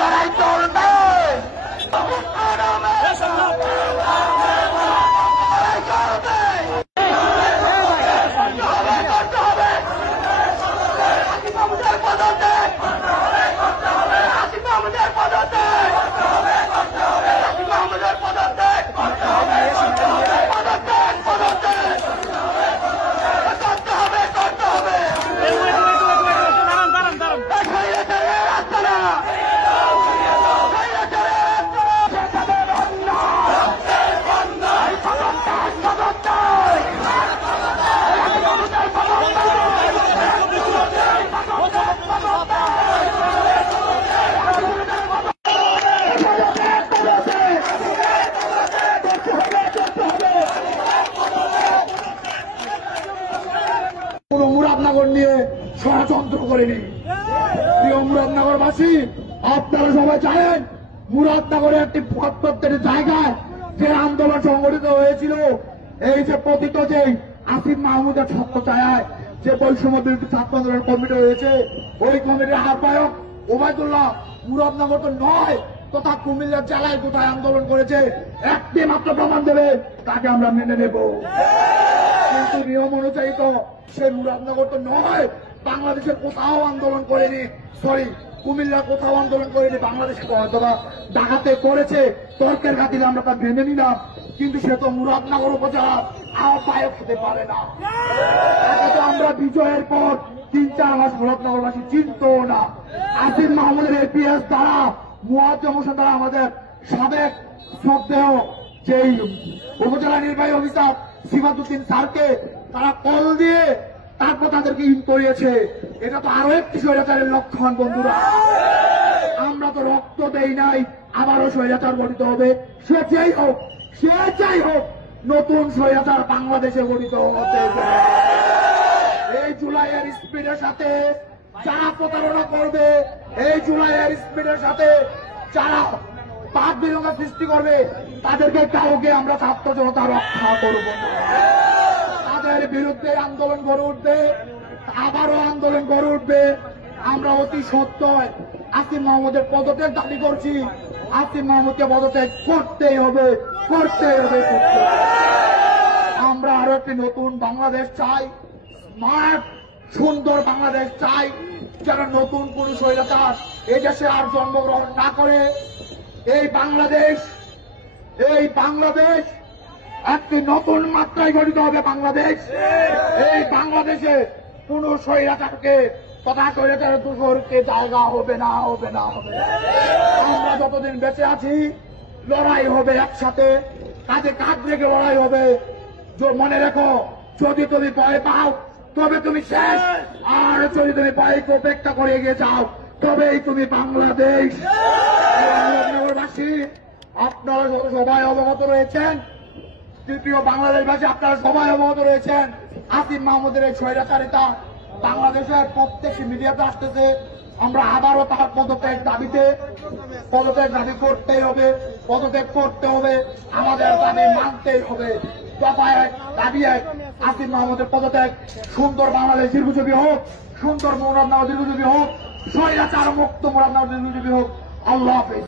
লড়াই চলবে। মুরাদনগর নিয়ে ষড়যন্ত্র করেনি। প্রিয় মুরাদনগরবাসী, আপনারা সবাই জানেন মুরাদনগরের একটি প্রত্যেকটি জায়গায় যে আন্দোলন সংগঠিত হয়েছিল, এই যে পতিত যে আসিফ মাহমুদের ছাত্র ছায়ায় যে বৈষম্য বিরোধী ছাত্র আন্দোলন কমিটি হয়েছে, ওই কমিটির আহ্বায়ক ওবায়দুল্লাহ মুরাদনগর তো নয় তথা কুমিল্লার জেলায় কোথায় আন্দোলন করেছে একটি মাত্র প্রমাণ দেবে, তাকে আমরা মেনে নেব। কিন্তু নিয়ম অনুযায়ী তো সে মুরাদনগর তো নয়, বাংলাদেশের কোথাও আন্দোলন করেনি, সরি কুমিল্লার কোথাও আন্দোলন করেনি, বাংলাদেশে হয়তোবা ডাকাতে করেছে, তর্কের খাতিরে আমরা তা মেনে নিলাম। কিন্তু সে তো মুরাদনগর উপজেলার আহ্বায়ক হতে পারে না। আমরা বিজয়ের পর ৩-৪ মাস মুরাদনগরবাসী চিনত না। আসিফ মাহমুদের এপিএস দ্বারা মুয়াজ্জম হোসেন দ্বারা আমাদের সাবেক শ্রদ্ধেয় যেই উপজেলা নির্বাহী অফিসার সিফাতুদ্দিন স্যারকে তারা কল দিয়ে তারপর তাদেরকে ইন করিয়েছে। এটা তো আরো একটি স্বৈরাচারের লক্ষণ। বন্ধুরা, আমরা তো রক্ত দেই নাই, আবারও স্বৈরাচার গঠিত হবে। সে যাই হোক নতুন স্বৈরাচার বাংলাদেশে গঠিত হতে হবে। এই জুলাইয়ের স্পিডের সাথে যারা প্রতারণা করবে, এই জুলাইয়ের স্পিডের সাথে যারা পাপ বিরোধ সৃষ্টি করবে, তাদেরকে কাউকে আমরা ছাত্র জনতা রক্ষা করব না। তাদের বিরুদ্ধে আন্দোলন গড়ে উঠবে, আবারও আন্দোলন গড়ে উঠবে। আমরা অতি সত্য আসিফ মাহমুদের পদত্যাগ দাবি করছি। আসিফ মাহমুদকে পদত্যাগ করতেই হবে। আমরা আরো একটি নতুন বাংলাদেশ চাই, স্মার্ট সুন্দর বাংলাদেশ চাই, যারা নতুন কোন স্বৈরাচার এই দেশে আর জন্মগ্রহণ না করে। এই বাংলাদেশ একটি নতুন মাত্রায় গঠিত হবে। এই বাংলাদেশে কোন স্বৈরাচারকে তথা স্বৈরাচারের দূষরকে জায়গা হবে না। আমরা যতদিন বেঁচে আছি লড়াই হবে একসাথে, কাঁধে কাঁধ রেখে লড়াই হবে। মনে রেখো, যদি তুমি ভয় পাও তবে তুমি শেষ, আর যদি তুমি ভয়কে উপেক্ষা করে এগিয়ে যাও তবেই তুমি বাংলাদেশ। মুরাদনগরবাসী, আপনারা সবাই অবগত রয়েছেন, তৃতীয় বাংলাদেশবাসী আপনারা সবাই অবগত রয়েছেন আসিফ মাহমুদের এই স্বৈরাচারিতা বাংলাদেশের প্রত্যেকটি মিডিয়াতে আসতেছে। আমরা আবারও তার পদত্যাগ দাবি করতেই হবে, আমাদের দাবি মানতেই হবে। দাবি এক, আসিফ মাহমুদের পদত্যাগ, সুন্দর বাংলাদেশ দীর্ঘজীবী হোক, সুন্দর মুরাদনগর দীর্ঘজীবী হোক, স্বৈরাচার মুক্ত মুরাদনগর দীর্ঘজীবী হোক। আল্লাহ হাফেজ।